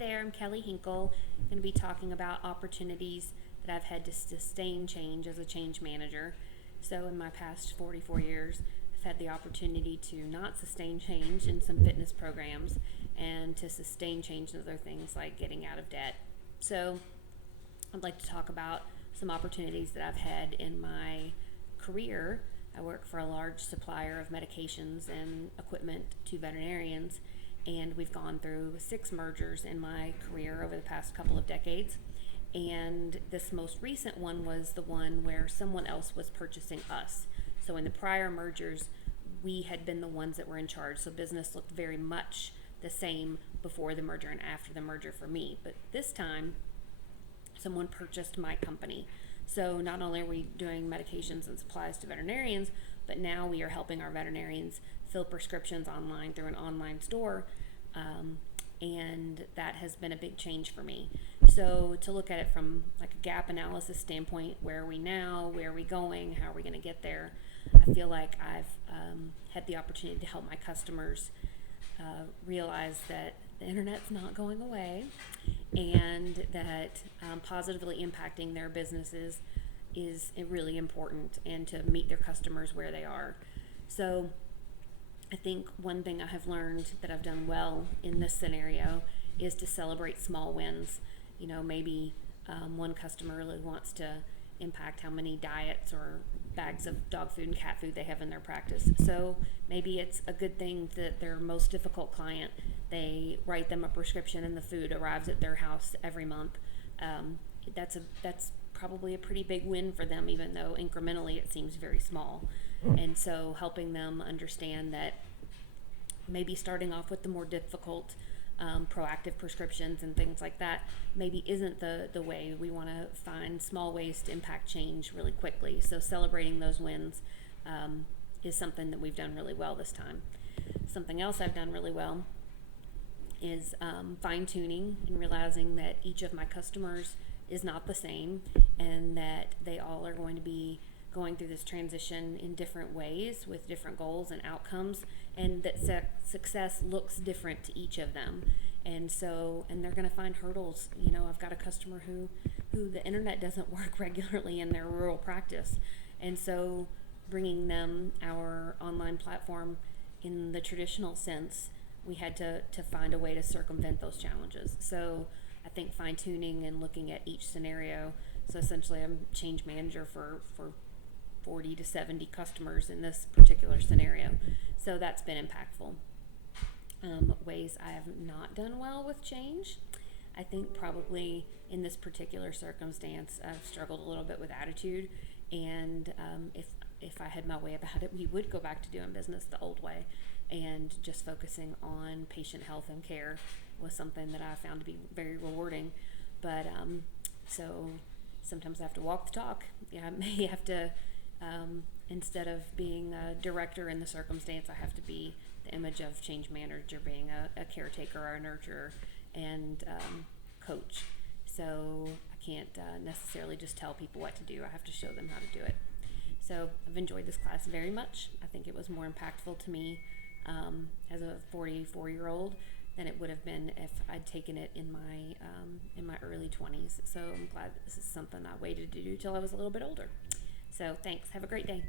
there, I'm Kelly Hinkle. I'm going to be talking about opportunities that I've had to sustain change as a change manager. So, in my past 44 years, I've had the opportunity to not sustain change in some fitness programs and to sustain change in other things like getting out of debt. So, I'd like to talk about some opportunities that I've had in my career. I work for a large supplier of medications and equipment to veterinarians, and we've gone through 6 mergers in my career over the past couple of decades. And this most recent one was the one where someone else was purchasing us. So in the prior mergers, we had been the ones that were in charge. So business looked very much the same before the merger and after the merger for me. But this time, someone purchased my company. So not only are we doing medications and supplies to veterinarians, but now we are helping our veterinarians fill prescriptions online through an online store. And that has been a big change for me. So to look at it from like a gap analysis standpoint, where are we now, where are we going, how are we going to get there, I feel like I've had the opportunity to help my customers realize that the internet's not going away, and that positively impacting their businesses is really important, and to meet their customers where they are. So I think one thing I have learned that I've done well in this scenario is to celebrate small wins. You know, maybe one customer really wants to impact how many diets or bags of dog food and cat food they have in their practice. So maybe it's a good thing that their most difficult client, they write them a prescription and the food arrives at their house every month. That's probably a pretty big win for them, even though incrementally it seems very small. And so helping them understand that maybe starting off with the more difficult proactive prescriptions and things like that maybe isn't the way. We want to find small ways to impact change really quickly. So celebrating those wins is something that we've done really well this time. Something else I've done really well is fine-tuning and realizing that each of my customers is not the same, and that they all are going to be going through this transition in different ways with different goals and outcomes, and that success looks different to each of them. And they're going to find hurdles. You know, I've got a customer who the internet doesn't work regularly in their rural practice, and so bringing them our online platform in the traditional sense, we had to find a way to circumvent those challenges. So I think fine-tuning and looking at each scenario. So essentially I'm change manager for 40 to 70 customers in this particular scenario. So that's been impactful. Ways I have not done well with change. I think probably in this particular circumstance, I've struggled a little bit with attitude. And if I had my way about it, we would go back to doing business the old way. And just focusing on patient health and care was something that I found to be very rewarding. But so sometimes I have to walk the talk. Yeah, I may have to, instead of being a director in the circumstance, I have to be the image of change manager, being a caretaker or a nurturer and coach. So I can't necessarily just tell people what to do. I have to show them how to do it. So I've enjoyed this class very much. I think it was more impactful to me as a 44-year-old than it would have been if I'd taken it in my early 20s. So I'm glad that this is something I waited to do till I was a little bit older. So thanks. Have a great day.